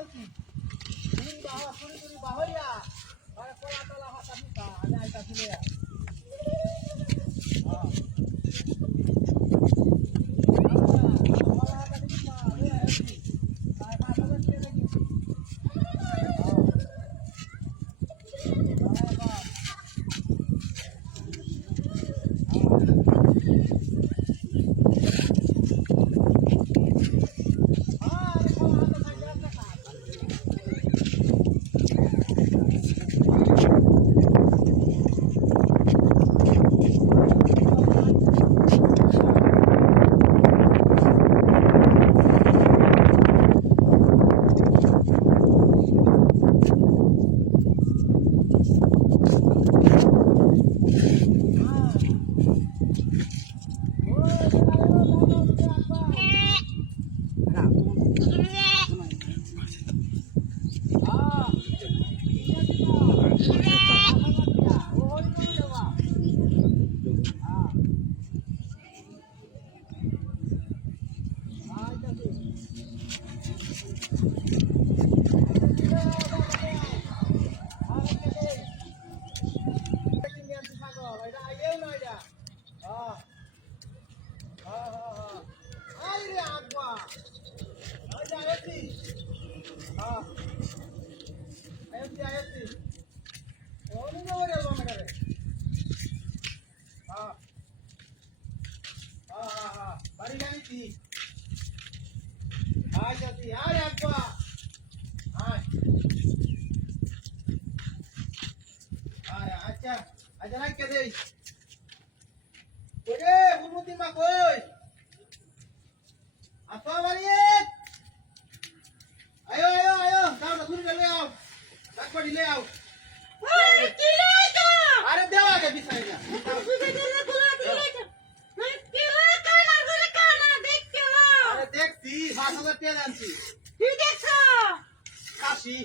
ফেলছি দিন বাহা চুরি চুরি বাহইয়া আরে কলা তলা হাতা দিতা আমি আইতা ছিলে আচ্ছা নাই কে দেই ওরে বুমুতি মা কই আসো বাড়িয়ে আয়ো আয়ো আয়ো দাও না ধরে চলে আও ডাকবা দিলে আও আরে কি লাইকা আরে দেও আগে বিছাই না বুঝে দিলে বলা দিলে মানে কি লাইকা না বলে কানা দেখছো আরে দেখছি 5000 টাকা আনছি কি দেখছো কাশি